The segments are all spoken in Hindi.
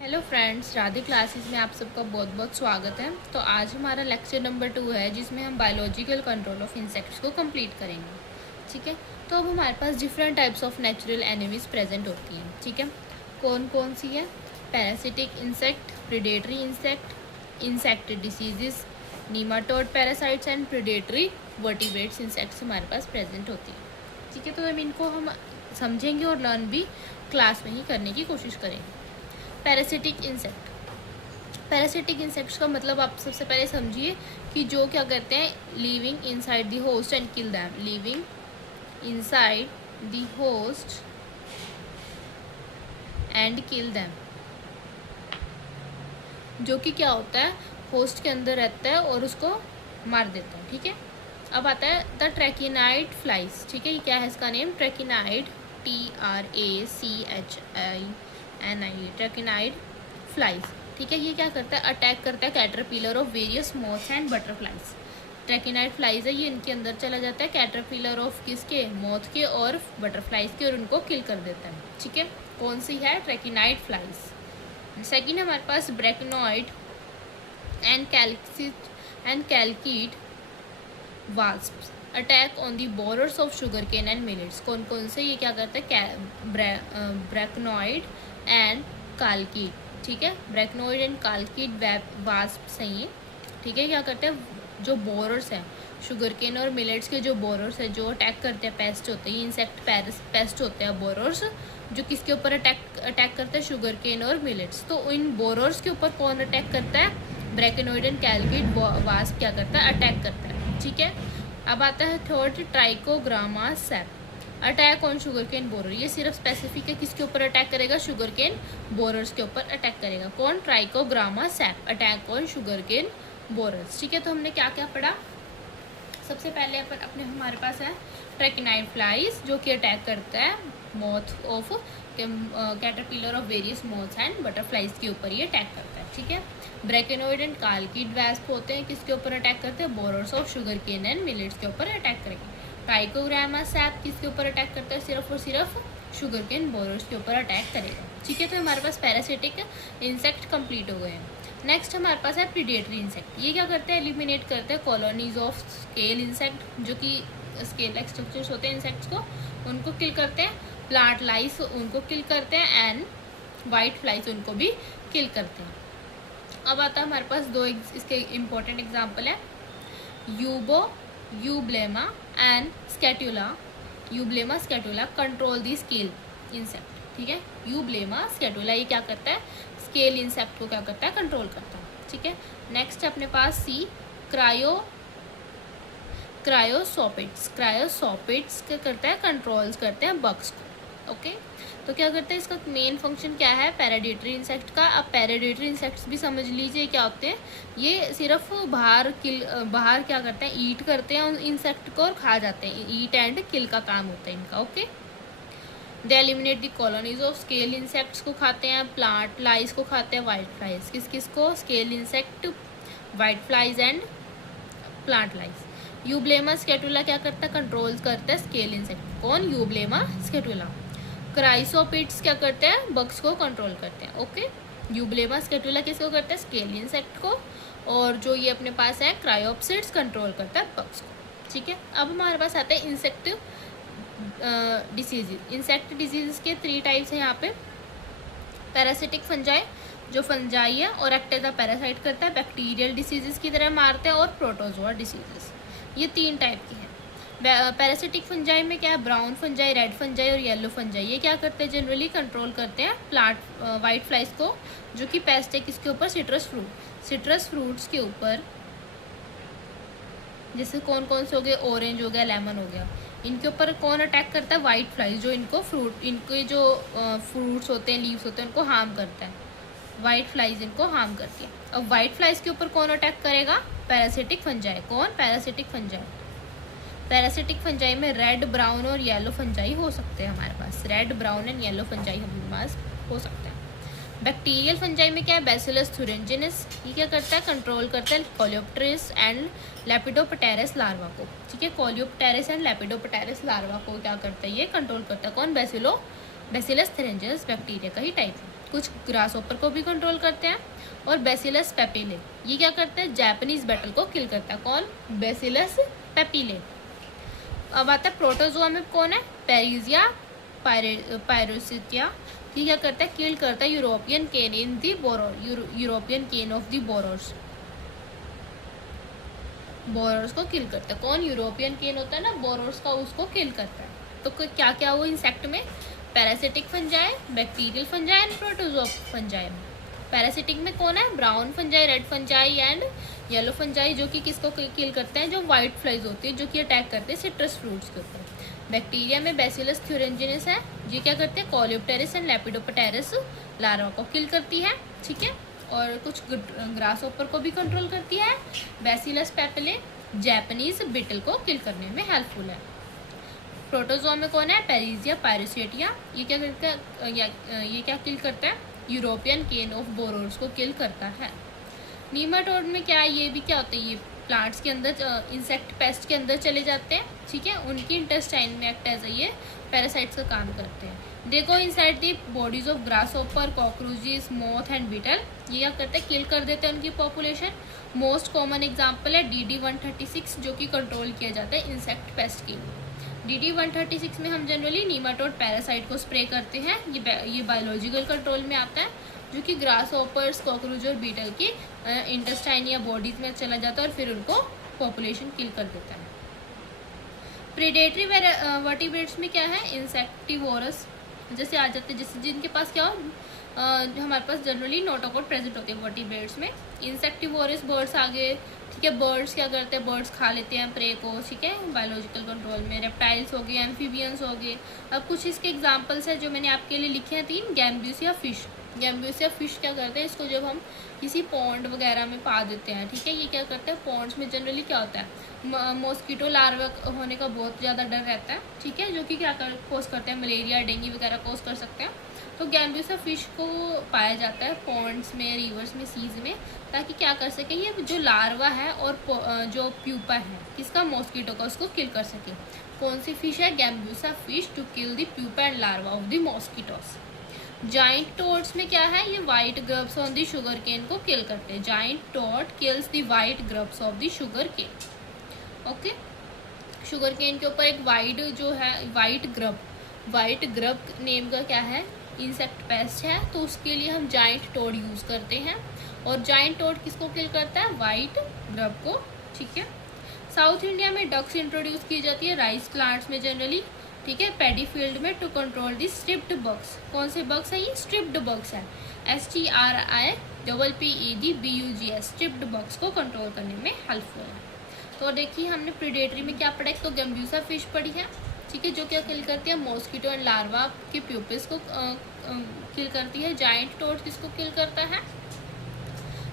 हेलो फ्रेंड्स, राधे क्लासेस में आप सबका बहुत बहुत स्वागत है। तो आज हमारा लेक्चर नंबर 2 है जिसमें हम बायोलॉजिकल कंट्रोल ऑफ इंसेक्ट्स को कंप्लीट करेंगे। ठीक है, तो अब हमारे पास different types of natural enemies present होती हैं। ठीक है, कौन कौन सी है? Parasitic insect, predatory insect, insect diseases, nematode parasites and predatory vertebrates insects हमारे पास प्रेजेंट होती हैं। ठीक है, तो अब इनको हम समझेंगे और लर्न भी क्लास में ही करने की कोशिश करेंगे। पैरासिटिक इंसेक्ट, पैरासिटिक इंसेक्ट्स का मतलब आप सबसे पहले समझिए कि जो क्या करते हैं, living inside the host and kill them, living inside the host and kill them. जो कि क्या होता है, होस्ट के अंदर रहता है और उसको मार देता है। ठीक है, अब आता है द ट्रैकिनाइड फ्लाइज। ठीक है, ये क्या है इसका name? Tachinid, TRACHINI, tachinid flies. ठीक है, ये क्या करता है? अटैक करता है caterpillar of various moths and butterflies. Tachinid flies है, ये इनके अंदर चला जाता है, कैटरपिलर ऑफ किसके? मॉथ के और बटरफ्लाइज के, और उनको किल कर देता है। ठीक है, कौन सी है? ट्रैकिनाइड फ्लाइज। सेकेंड हमारे पास braconid and chalcid wasps, attack on the borers of sugar cane and millets. कौन कौन से? ये क्या करते हैं? Braconid and chalcid. ठीक है, ब्रैकनॉइड एंड कालकीड वास्प्स हैं ये। ठीक है, क्या करते हैं? जो बोरर्स हैं, शुगर केन और मिलेट्स के जो बोरर्स हैं, जो अटैक करते हैं, पेस्ट होते हैं, इंसेक्ट पेस्ट होते हैं बोरर्स, जो किसके ऊपर अटैक करते हैं? शुगर केन और मिलेट्स। तो इन बोरर्स के ऊपर कौन अटैक करता है? ब्रैकनॉइड एंड कैलकीड वास्प क्या करता है? अटैक करता है। ठीक है, अब आता है third, Trichogramma sap, attack on sugar cane borer. ये सिर्फ स्पेसिफिक है, किसके ऊपर अटैक करेगा? शुगर केन बोरर्स के ऊपर अटैक करेगा। कौन? Trichogramma sap, attack on sugar cane borers. ठीक है, तो हमने क्या क्या पढ़ा? सबसे पहले अपने हमारे पास है ट्रैकिनाइड फ्लाइज, जो कि अटैक करता है moth of caterpillar of various moths and butterflies के ऊपर ये अटैक करता है। ठीक है, ब्रैकनॉइड एंड कालकीड वास्प होते हैं, किसके ऊपर अटैक करते हैं? Borers of sugar cane and millets के ऊपर अटैक करेंगे। ट्राइकोग्रामा सैप किसके ऊपर अटैक करता है? सिर्फ और सिर्फ शुगर केन बोरर्स के ऊपर अटैक करेगा। ठीक है, तो हमारे पास पैरासिटिक इंसेक्ट कंप्लीट हो गए हैं। नेक्स्ट हमारे पास है प्रीडेटरी इंसेक्ट। ये क्या करते हैं? एलिमिनेट करते हैं कॉलोनीज ऑफ स्केल इंसेक्ट, जो कि स्केल लाइक स्ट्रक्चर्स होते हैं इंसेक्ट्स को, उनको किल करते हैं। प्लांट लाइस उनको किल करते हैं एंड वाइट फ्लाइज उनको भी किल करते हैं। अब आता है हमारे पास दो इसके इम्पोर्टेंट एग्जाम्पल है, Eublemma and scitula. Eublemma scitula control the scale insect. ठीक है, यूब्लेमा स्कैटुला ये क्या करता है? स्केल इंसेक्ट को क्या करता है? कंट्रोल करता है। ठीक है, नेक्स्ट अपने पास सी, क्रायोसोपिड्स। क्रायोसोपिड्स क्या करता है? कंट्रोल्स करते हैं बग्स को। ओके, तो क्या करते हैं? इसका मेन फंक्शन क्या है? पैराडेटरी इंसेक्ट का। अब पैराडेटरी इंसेक्ट्स भी समझ लीजिए क्या होते हैं। ये सिर्फ बाहर क्या करते हैं? ईट करते हैं उन इंसेक्ट को और खा जाते हैं। ईट एंड किल का काम होता है इनका। Okay, they eliminate the colonies of scale insects को खाते हैं, प्लांट लाइज को खाते हैं, वाइट फ्लाइज। किस को? Scale insect, white flies and plant lice. Eublemma scitula क्या करता है? कंट्रोल करता है स्केल इंसेक्ट। कौन? यूब्लेमा स्कैटुला। क्राइसोपिड्स क्या करते हैं? बग्स को कंट्रोल करते हैं। ओके, यूब्लेमा स्कैटुला किसको करता है? स्केल इंसेक्ट को। और जो ये अपने पास है क्रायोप्सिड्स, कंट्रोल करता है बग्स को। ठीक है, अब हमारे पास आता है इंसेक्ट डिसीजेज। इंसेक्ट डिजीज के 3 टाइप्स हैं यहाँ पे। पैरासिटिक फंजाई, जो फंजाई है और एक्ट एज अ पैरासाइट करता है, बैक्टीरियल डिसीजेस की तरह मारते हैं, और प्रोटोजोआ डिसीजेस। ये 3 टाइप की हैं। पैरासिटिक फंजाई में क्या है? ब्राउन फंजाई, रेड फंजाई और येलो फंजाई। ये क्या करते हैं? जनरली कंट्रोल करते हैं प्लांट वाइट फ्लाइज को, जो कि पेस्ट है किसके ऊपर? सिट्रस फ्रूट्स के ऊपर। जैसे कौन कौन से हो गए? ऑरेंज हो गया, लेमन हो गया। इनके ऊपर कौन अटैक करता है? वाइट फ्लाइज, जो इनके जो फ्रूट्स होते हैं, लीव्स होते हैं, उनको हार्म करता है। वाइट फ्लाइज इनको हार्म करती है। अब वाइट फ्लाइज के ऊपर कौन अटैक करेगा? Parasitic fungi. कौन? Parasitic fungi. पैरासिटिक फंजाई में रेड, ब्राउन और येलो फंजाई हो सकते हैं हमारे पास। Red, brown and yellow fungi हमारे पास हो सकता है। बैक्टीरियल फंजाई में क्या है? बैसिलस थुरिंजिनस। ये क्या करता है? कंट्रोल करता है कोलियोप्टेरिस एंड लेपिडोप्टेरिस लार्वा को। ठीक है, कोलियोप्टेरिस एंड लेपिडोप्टेरिस लार्वा को क्या करता है? ये कंट्रोल करता है। कौन? बैसिलस थुरिंजिनस बैक्टीरिया का ही टाइप है। कुछ ग्रासहोपर को भी कंट्रोल करते हैं। और बेसिलस पेपिले, ये क्या करते हैं, जापानीज बेटल को किल करता है। कौन, बेसिलस पेपिले। अब आता है प्रोटोजोआ में कौन है, पेरिजिया पायरोसिटिया। ये क्या करता है, किल करता है European cane in the borer, European cane of the borers, borers को किल करता है। कौन, यूरोपियन केन होता है ना बोरोर्स का, उसको किल करता है। तो क्या क्या वो इंसेक्ट में, parasitic fungi, bacterial fungi and protozoa fungi. Parasitic में कौन है, brown fungi, red fungi and yellow fungi, जो कि किसको किल करते हैं, जो व्हाइट फ्लाइज होती है, जो कि अटैक करते हैं सिट्रस फ्रूट्स के ऊपर। बैक्टीरिया में बैसिलस थ्यूरेंजिनस है, ये क्या करते हैं, कोलियोप्टेरिस एंड लेपिडोप्टेरिस लार्वा को किल करती है, ठीक है। और कुछ ग्रासहोपर को भी कंट्रोल करती है। बैसिलस पेपिले जापानीज बीटल को किल करने में हेल्पफुल है। प्रोटोजोआ में कौन है, पेरिजिया पायरोसिटिया, ये क्या करता है, ये क्या किल करता है, यूरोपियन केन ऑफ बोरोर्स को किल करता है। नीमाटोड में क्या है, ये भी क्या होता है, ये प्लांट्स के अंदर इंसेक्ट पेस्ट के अंदर चले जाते हैं, ठीक है। उनकी इंटेस्टाइन में एक्ट एज ये पैरासाइट्स का काम करते हैं। देखो inside the bodies of grasshopper, cockroaches, moth and beetle, ये क्या करते हैं, किल कर देते हैं उनकी पॉपुलेशन। मोस्ट कॉमन एग्जाम्पल है DD-136, जो कि कंट्रोल किया जाता है इंसेक्ट पेस्ट के लिए। DD-136 में हम जनरली नीमाटोड पैरासाइट को स्प्रे करते हैं। ये बायोलॉजिकल कंट्रोल में आता है, जो कि ग्रासहोपर्स, कॉकरोच और बीटल की इंटेस्टाइन या बॉडीज में चला जाता है और फिर उनको पॉपुलेशन किल कर देता है। प्रेडेटरी वर्टिब्रेट्स में क्या है, इंसेक्टिवोरस जैसे आ जाते हैं, जैसे जिनके पास क्या हो, हमारे पास जनरली नोटोकॉट प्रेजेंट होते हैं वर्टिब्रेट्स में। इंसेक्टिवोरस बर्ड्स आ गए, ठीक है। बर्ड्स क्या करते हैं, बर्ड्स खा लेते हैं प्रे को, ठीक है, बायोलॉजिकल कंट्रोल में। रेप्टाइल्स हो गए, एम्फीबियंस हो गए। अब कुछ इसके एग्जांपल्स हैं जो मैंने आपके लिए लिखे हैं 3। गैम्ब्यूसिया फिश, गैम्ब्यूसिया फिश क्या करते हैं, इसको जब हम किसी पॉन्ड वगैरह में पा देते हैं, ठीक है, ये क्या करते हैं, पॉन्ड्स में जनरली क्या होता है, मॉस्किटो लार्वा होने का बहुत ज़्यादा डर रहता है, ठीक है, जो कि क्या कोज करते हैं, मलेरिया, डेंगू वगैरह कोज कर सकते हैं। तो गैम्ब्यूसिया फिश को पाया जाता है पॉन्ड्स में, रिवर्स में, सीज में, ताकि क्या कर सके, ये जो लार्वा है और जो प्यूपा है किसका, मॉस्किटो का, उसको किल कर सके। कौन सी फिश है, gambusia fish, to kill the pupa and larva of the mosquitoes. Giant toads में क्या है, ये white grubs on the sugar cane को किल करते हैं। Giant toad kills the white grubs of the sugar cane. Okay, sugar cane के ऊपर एक वाइट जो है, वाइट ग्रब नेम का क्या है, इंसेक्ट पेस्ट है, तो उसके लिए हम जाइंट टोड यूज़ करते हैं। और जाइंट टोड किसको किल करता है, वाइट ग्रब को, ठीक है। साउथ इंडिया में डक्स इंट्रोड्यूस की जाती है राइस प्लांट्स में जनरली, ठीक है, पैडी फील्ड में, to control the striped bugs. कौन से बग्स है, ये स्ट्रिप्ड बग्स है, STRIPPEDBUGS, स्ट्रिप्ड बग्स को कंट्रोल करने में हेल्पफुल है। तो देखिए हमने प्रीडेटरी में क्या पढ़ा है, तो गैम्ब्यूसिया फिश पढ़ी है, ठीक है, जो क्या किल करती है, मॉस्किटो एंड लार्वा के प्यूपिस को किल करती है। जाइंट टोड किसको किल करता है,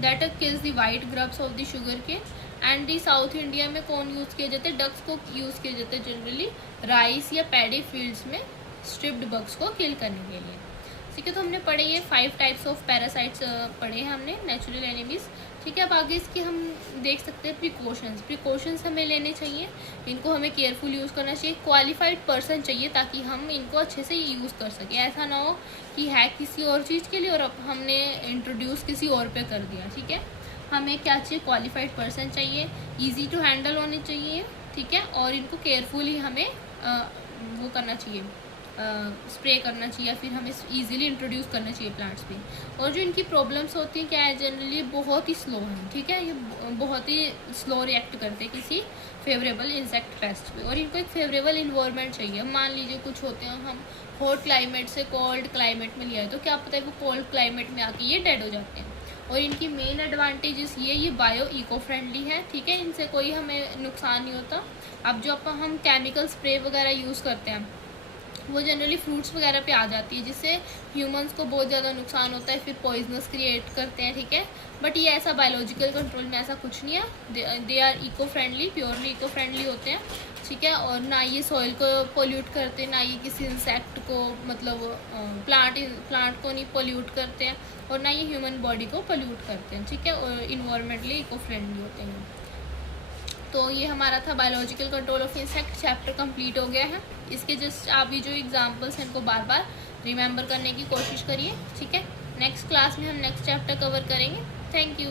that kills the white grubs of the sugar cane. And the South India में कौन यूज़ किए जाते हैं, डक्स को यूज़ किए जाते हैं जनरली राइस या पैडी फील्ड्स में स्ट्रिप्ड बग्स को किल करने के लिए, ठीक है। तो हमने पढ़े ये 5 टाइप्स ऑफ पैरासाइट्स पढ़े हैं हमने, नेचुरल एनिमीज़, ठीक है। अब आगे इसके हम देख सकते हैं प्रिकॉशंस हमें लेने चाहिए, इनको हमें केयरफुल यूज़ करना चाहिए। क्वालिफाइड पर्सन चाहिए ताकि हम इनको अच्छे से यूज़ कर सकें। ऐसा ना हो कि है किसी और चीज़ के लिए और अब हमने इंट्रोड्यूस किसी और पे कर दिया, ठीक है। हमें क्या चाहिए, क्वालिफाइड पर्सन चाहिए, ईजी टू हैंडल होने चाहिए, ठीक है, और इनको केयरफुली हमें वो करना चाहिए, स्प्रे करना चाहिए, या फिर हमें इजीली इंट्रोड्यूस करना चाहिए प्लांट्स पे। और जो इनकी प्रॉब्लम्स होती हैं क्या है, जनरली बहुत ही स्लो हैं, ठीक है, ये बहुत ही स्लो रिएक्ट करते हैं किसी फेवरेबल इंसेक्ट पेस्ट पे। और इनको एक फेवरेबल इन्वायरमेंट चाहिए। मान लीजिए कुछ होते हैं, हम हॉट क्लाइमेट से कोल्ड क्लाइमेट में लिया है, तो क्या पता है वो कोल्ड क्लाइमेट में आके ये डेड हो जाते हैं। और इनकी मेन एडवांटेजेस ये बायो इको फ्रेंडली है, ठीक है, इनसे कोई हमें नुकसान नहीं होता। अब जो हम केमिकल स्प्रे वगैरह यूज़ करते हैं वो जनरली फ्रूट्स वगैरह पे आ जाती है, जिससे ह्यूमंस को बहुत ज़्यादा नुकसान होता है, फिर पॉइजनस क्रिएट करते हैं, ठीक है। बट ये ऐसा बायोलॉजिकल कंट्रोल में ऐसा कुछ नहीं है, they are eco friendly, purely eco friendly होते हैं, ठीक है। और ना ये सॉइल को पोल्यूट करते, ना ये किसी इंसेक्ट को, मतलब प्लांट को नहीं पोल्यूट करते हैं, और ना ये ह्यूमन बॉडी को पोल्यूट करते हैं, ठीक है। और इन्वायरमेंटली इको फ्रेंडली होते हैं। तो ये हमारा था biological control of insect, chapter complete हो गया है। इसके जस्ट आप ये जो एग्जांपल्स हैं इनको बार बार रिमेंबर करने की कोशिश करिए, ठीक है। नेक्स्ट क्लास में हम नेक्स्ट चैप्टर कवर करेंगे। Thank you.